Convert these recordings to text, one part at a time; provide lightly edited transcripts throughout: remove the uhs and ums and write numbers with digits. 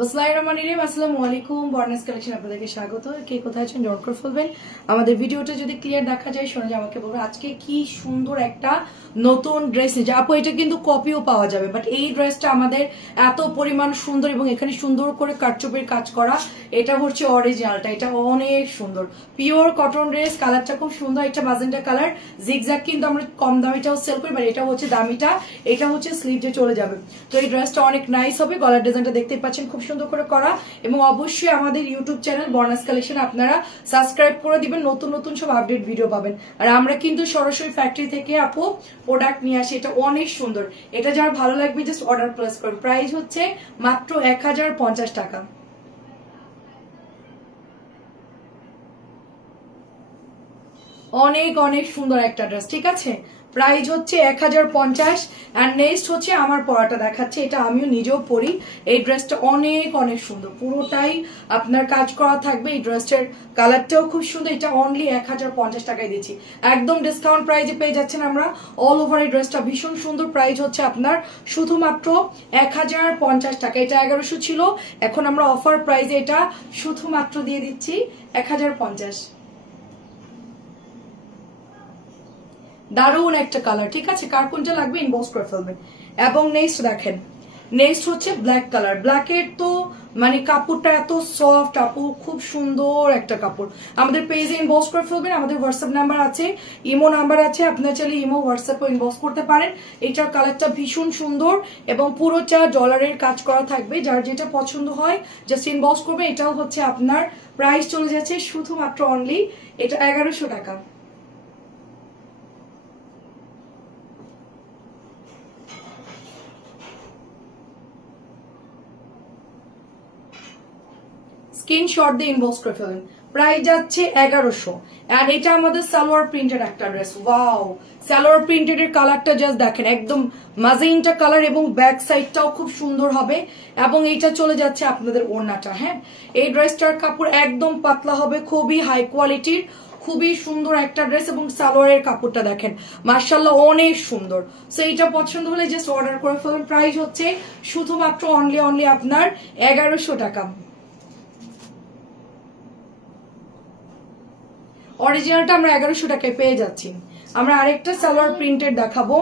আসসালামু আলাইকুম বর্ণাস কালেকশন আপনাদেরকে স্বাগত। কে কোথায় আছেন জয়েন করে ফেলবেন। আমাদের ভিডিওটা যদি ক্লিয়ার দেখা যায় শোনা যায় আমাকে বলবেন আজকে কি সুন্দর একটা নতুন ড্রেস নিয়েছে আপু। এটা কিন্তু কপিও পাওয়া যাবে, বাট এই ড্রেসটা আমাদের এত পরিমাণ সুন্দর এবং এখানে সুন্দর করে কাটচুপির কাজ করা। এটা হচ্ছে অরিজিনালটা, এটা অনেক সুন্দর পিওর কটন ড্রেস। কালারটা খুব সুন্দর, এটা ম্যাজেন্টা কালার। জিগজ্যাগ কিন্তু আমরা কম দামিটাও সেল করি, বাট এটা হচ্ছে দামিটা। এটা হচ্ছে স্লিভ যে চলে যাবে। তো এই ড্রেসটা অনেক নাইস হবে। গলার ডিজাইনটা দেখতে পাচ্ছেন খুব সুন্দর করে করা। এবং অবশ্যই আমাদের ইউটিউব চ্যানেল বর্ণাস কালেকশন আপনারা সাবস্ক্রাইব করে দিবেন, নতুন নতুন সব আপডেট ভিডিও পাবেন। আর আমরা কিন্তু সরাসরি ফ্যাক্টরি থেকে আপু প্রোডাক্ট নিয়ে আসি। এটা অনেক সুন্দর, এটা যার ভালো লাগবে জাস্ট অর্ডার প্লেস করুন। প্রাইস হচ্ছে মাত্র 1050 টাকা। অনেক অনেক সুন্দর একটা ড্রেস, ঠিক আছে। প্রাইস হচ্ছে 1050। এন্ড নেক্সট হচ্ছে আমার পরাটা দেখাচ্ছে, এটা আমিও নিজেও পরি। এই ড্রেসটা অনেক অনেক সুন্দর, পুরোটাই আপনার কাজ করা থাকবে। এই ড্রেসটার কালারটাও খুব সুন্দর। এটা অনলি 1050 টাকায় দিচ্ছি, একদম ডিসকাউন্ট প্রাইসে পেয়ে যাচ্ছেন আমরা। অল ওভার এই ড্রেসটা ভীষণ সুন্দর। প্রাইস হচ্ছে আপনার শুধুমাত্র 1050 টাকা। এটা 1100 ছিল, এখন আমরা অফার প্রাইসে এটা শুধুমাত্র দিয়ে দিচ্ছি 1050। দারুণ একটা কালার, ঠিক আছে। কার কোনটা লাগবে ইনবক্স করে ফেলবেন। এবং নেক্সট দেখেন, নেক্সট হচ্ছে ব্ল্যাক কালার। ব্ল্যাকের তো মানে কাপড়টা এত সফট আপু, খুব সুন্দর একটা কাপড়। আমাদের পেজে ইনবক্স করে ফেলবেন। আমাদের হোয়াটসঅ্যাপ নাম্বার আছে, ইমো নাম্বার আছে, আপনার চাইলে ইমো হোয়াটসঅ্যাপে ইনবক্স করতে পারেন। এটার কালারটা ভীষণ সুন্দর এবং পুরোটা ডলারের কাজ করা থাকবে। যার যেটা পছন্দ হয় জাস্ট ইনবক্স করবে। এটাও হচ্ছে আপনার প্রাইস চলে যাচ্ছে শুধুমাত্র অনলি এটা 1100 টাকা। স্ক্রিনশট দিয়ে ইনবক্স করে ফেলেন। প্রাইস যাচ্ছে 1100। আর এটা আমাদের সালোয়ার প্রিন্টেড একটা ড্রেস। ওয়াও, সালোয়ার প্রিন্টেড এর কালারটা জাস্ট দেখেন, একদম ম্যাজেন্টা কালার এবং ব্যাক সাইডটাও খুব সুন্দর হবে। এবং এইটা চলে যাচ্ছে আপনাদের ওড়নাটা। হ্যাঁ, এই ড্রেসটার কাপড় একদম পাতলা হবে, খুবই হাই কোয়ালিটির, খুবই সুন্দর একটা ড্রেস। এবং সালোয়ারের কাপড়টা দেখেন মাশাআল্লাহ অনেক সুন্দর। সো এইটা পছন্দ হলে জাস্ট অর্ডার করে ফেলুন। প্রাইস হচ্ছে শুধুমাত্র অনলি আপনার 1100 টাকা। অরিজিনালটা আমরা 1100 টাকায় পেয়ে যাচ্ছি। আমরা আরেকটা সালোয়ার প্রিন্টেড দেখাবো।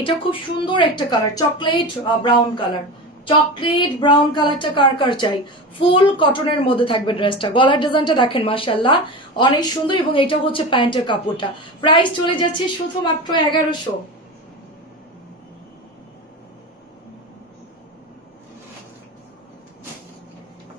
এটা খুব সুন্দর একটা colour, chocolate brown colour. Chocolate brown কালারটা কার কার চাই। ফুল কটনের মধ্যে থাকবে ড্রেসটা। গলার ডিজাইনটা দেখেন মাশাআল্লাহ অনেক সুন্দর। এবং এটা হচ্ছে প্যান্টের কাপড়টা। প্রাইস চলে যাচ্ছে শুধুমাত্র 1100।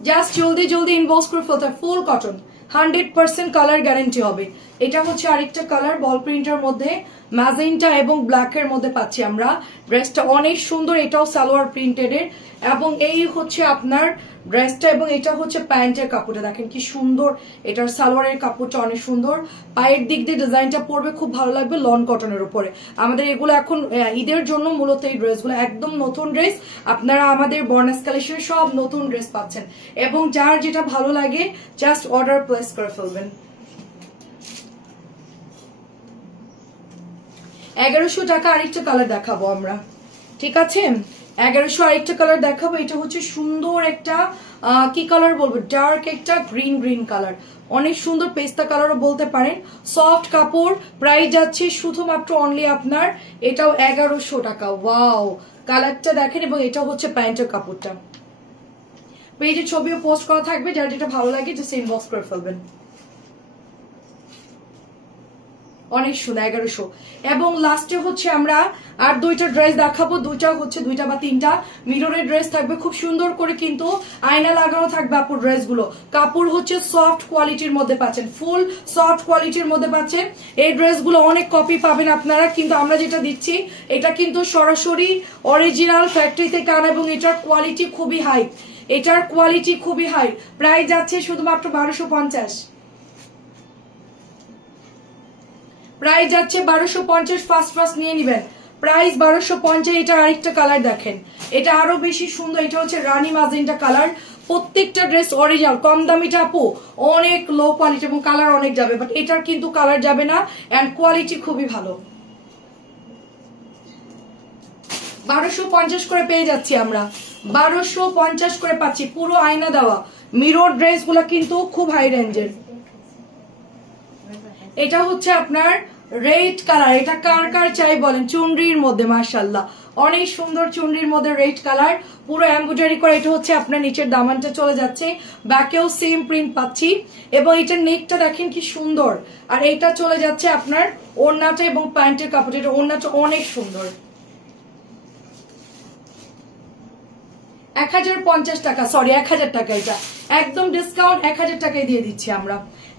জাস্ট জলদি জলদি ইনবক্স করে ফেলতে। ফুল কটন, 100% কালার গ্যারান্টি হবে। এটা হচ্ছে আরেকটা কালার বল প্রিন্টের মধ্যে, ম্যাজেন্টা এবং ব্ল্যাক এর মধ্যে পাচ্ছি আমরা। ড্রেসটা অনেক সুন্দর, এটাও সালোয়ার প্রিন্টেড এর। এবং এই হচ্ছে আপনার ড্রেসটা এবং এটা হচ্ছে প্যান্টের কাপড়টা দেখেন কি সুন্দর। এটার সালোয়ারের কাপড়টা অনেক সুন্দর। পায়ের দিক দিয়ে ডিজাইনটা পড়বে খুব ভালো লাগবে লন কটনের উপরে। আমাদের এগুলো এখন ঈদের জন্য মূলত এই ড্রেসগুলো একদম নতুন ড্রেস। আপনারা আমাদের বর্ণাস কালেকশনে সব নতুন ড্রেস পাচ্ছেন। এবং যার যেটা ভালো লাগে জাস্ট অর্ডার প্লেস করে ফেলবেন। 1100 টাকা আরেকটা কালার দেখাবো আমরা, ঠিক আছে। 1100 আরেকটা কালার দেখাবো। এটা হচ্ছে সুন্দর একটা কি কালার বলবো, ডার্ক একটা গ্রিন গ্রিন কালার, অনেক সুন্দর পেস্তা কালারও বলতে পারেন। সফট কাপড়। প্রাইস যাচ্ছে শুধুমাত্র অনলি আপনার এটাও 1100 টাকা। ওয়াও, কালারটা দেখেন। এবং এটা হচ্ছে প্যান্টের কাপড়টা। পেজে ছবিও পোস্ট করা থাকবে, যার যেটা ভালো লাগে জাস্ট ইনবক্স করে ফেলবেন। অনেক সুন্দর 1100। এবং লাস্টে হচ্ছে আমরা আর দুইটা ড্রেস দেখাবো। দুইটা বা তিনটা মিররের ড্রেস থাকবে খুব সুন্দর করে, কিন্তু আয়না লাগানো থাকবে আপুর ড্রেসগুলো। কাপড় হচ্ছে সফট কোয়ালিটির মধ্যে পাচ্ছেন, ফুল সফট কোয়ালিটির মধ্যে পাচ্ছেন। এই ড্রেসগুলো অনেক কপি পাবেন আপনারা, কিন্তু আমরা যেটা দিচ্ছি এটা কিন্তু সরাসরি অরিজিনাল ফ্যাক্টরি থেকে আনা এবং এটার কোয়ালিটি খুবই হাই। এটার কোয়ালিটি খুবই হাই। প্রাইস যাচ্ছে শুধুমাত্র 1250। প্রাইস যাচ্ছে 1250। ফার্স্ট নিয়ে নিবেন। প্রাইস 1250। এটা আরেকটা কালার দেখেন, এটা আরো বেশি সুন্দর। এটা হচ্ছে রানী ম্যাজেন্টা কালার। প্রত্যেকটা ড্রেস অরিজিনাল। কম দামিটা আপু অনেক লো কোয়ালিটি এবং কালার অনেক যাবে, বাট এটার কিন্তু কালার যাবে না এন্ড কোয়ালিটি খুবই ভালো। 1250 করে পেয়ে যাচ্ছি আমরা। 1250 করে পাচ্ছি, পুরো আয়না দেওয়া মিরর ড্রেস গুলা কিন্তু খুব হাই রেঞ্জের। এটা হচ্ছে আপনার রেড কালার, এটা কার কার চাই বলেন, চুনরির মধ্যে মাশাআল্লাহ অনেক সুন্দর চুনরির মধ্যে রেড কালার, পুরো এমব্রয়ডারি করে। এটা হচ্ছে আপনার নিচের দামানটা চলে যাচ্ছে, ব্যাকেও সেম প্রিন্ট পাচ্ছি এবং এটার নেকটা দেখেন কি সুন্দর। আর এইটা চলে যাচ্ছে আপনার ওড়নাটা এবং প্যান্টের কাপড়, এটা ওড়নাটা অনেক সুন্দর। 1050 টাকা, সরি 1000 টাকা, এটা একদম ডিসকাউন্ট 1000 টাকায় দিয়ে দিচ্ছি আমরা।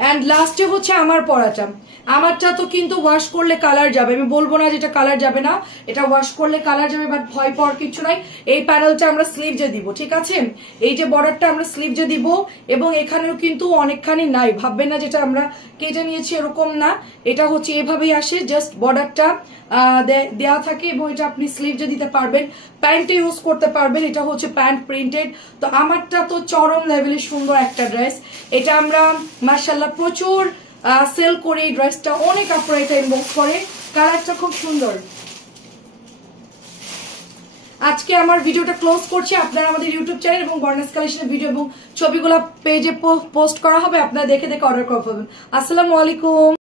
এন্ড লাস্টে হচ্ছে আমার পরাটা, আমারটা তো কিন্তু ওয়াশ করলে কালার যাবে, আমি বলবো না যেটা কালার যাবে না, এটা ওয়াশ করলে কালার যাবে, বাট ভয় পাওয়ার কিছু নাই। এই প্যানেলটা আমরা স্লিভজে দিব, ঠিক আছে, এই যে বর্ডারটা আমরা স্লিভজে দিব এবং এখানেও কিন্তু অনেকখানি নাই, ভাববেন না যেটা আমরা কেটে নিয়েছি এরকম না, এটা হচ্ছে এভাবেই আসে, জাস্ট বর্ডারটা দেয়া থাকে এবং এটা আপনি স্লিভজে দিতে পারবেন, প্যান্টে ইউজ করতে পারবেন। এটা হচ্ছে প্যান্ট প্রিন্টেড, তো আমারটা তো চরম লেভেলের সুন্দর একটা ড্রেস, এটা আমরা মাশাআল্লাহ প্রচুর সেল করে, এই ড্রেসটা অনেক আপনারা এটা ইনবক্স করে, কালারটা খুব সুন্দর। আজকে আমার ভিডিওটা ক্লোজ করছি, আপনারা আমাদের ইউটিউব চ্যানেল এবং গর্নেস কালেকশনের ভিডিও এবং ছবিগুলো পেজে পোস্ট করা হবে, আপনারা দেখে দেখে অর্ডার করে ফেলবেন। আসসালামু আলাইকুম।